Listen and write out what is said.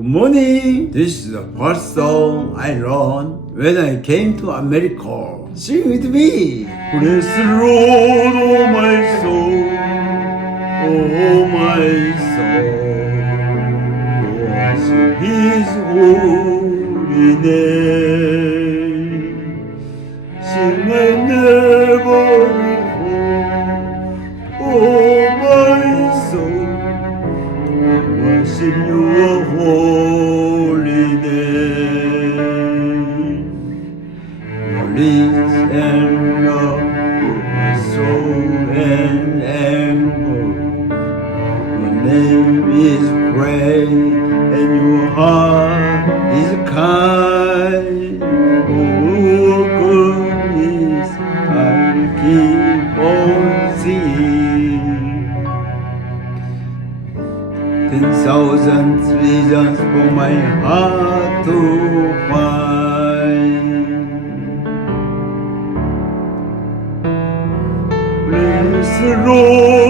Good morning. This is the first song I learned when I came to America. Sing with me. Bless the Lord, oh my soul, oh my soul. Worship His holy name. Sing my never before, oh my soul. Worship your holy name. Release and love, my soul and anger. Your name is great and your heart is kind. Oh, goodness, I'll keep on singing. 10,000 reasons for my heart to find. Bless the Lord.